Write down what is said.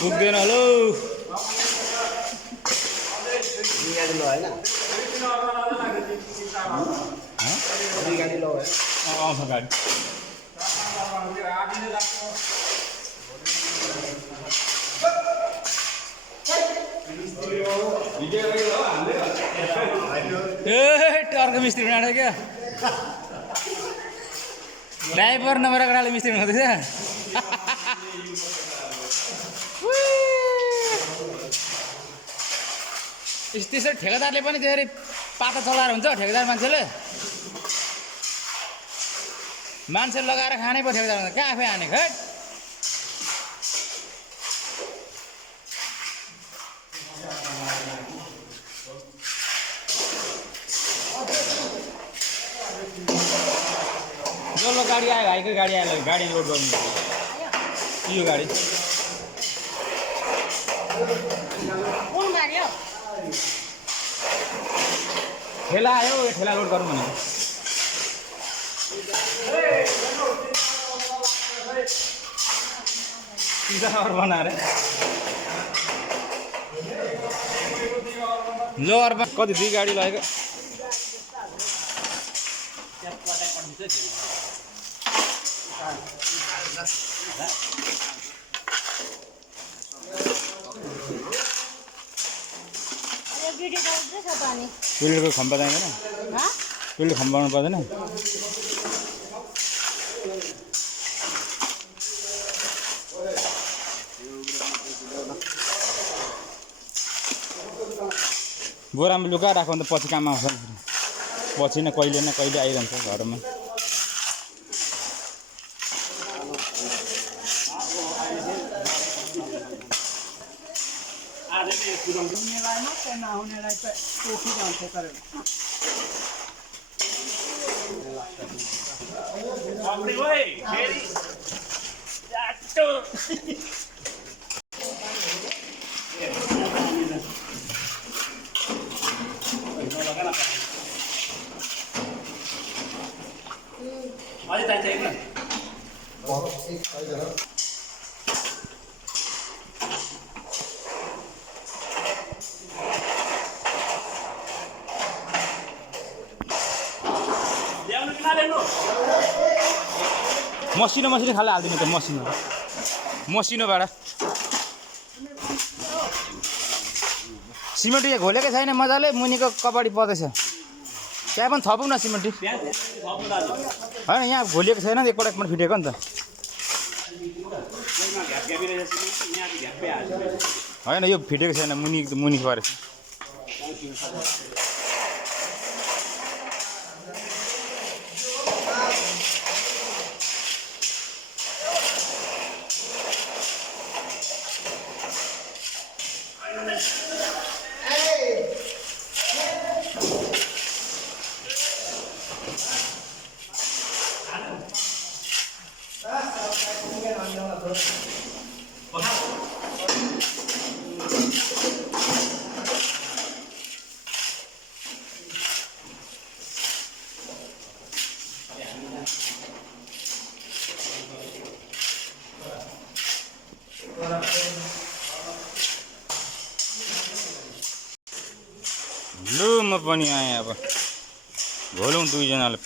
पुग्दैन हेलो आउँछ गाडी अर्को मिस्त्री बनाएको क्या ड्राइभर नभएर केटाले मिस्त्री बनाउँदैछ त्यसरी ठेकेदारले पनि त्यसरी पाता चलाएर हुन्छ ठेकेदार मान्छे लगाएर खानै पो ठेकेदार कहाँ आफै हाने खै जल्लो गाडी आयो भाइको गाडी आयो गाडी लोड गर्नु यो गाडी ठेला आयो ठेला लोड गरौँ भने बनाएर लोअरमा कति 2 गाडी लगेको पिल्डको खम्बा चाहिँदैन पिल्ड खम्बा बनाउनु पर्दैन बोरामा लुगा राख्यो भने त पछि काम आउँछ पछि न कहिले आइरहन्छ घरमा मसिनो खाले हालिदिनु त मसिनोबाट सिमेन्ट यहाँ घोलेकै छैन मजाले मुनिको कपडी पर्दैछ त्यहाँ पनि थपौँ न सिमेन्ट होइन यहाँ घोलिएको छैन एकपल्ट फिटेको नि त होइन यो फिटेको छैन मुनि परेछ लु म पनि आएँ अब घोलौँ 2 जनाले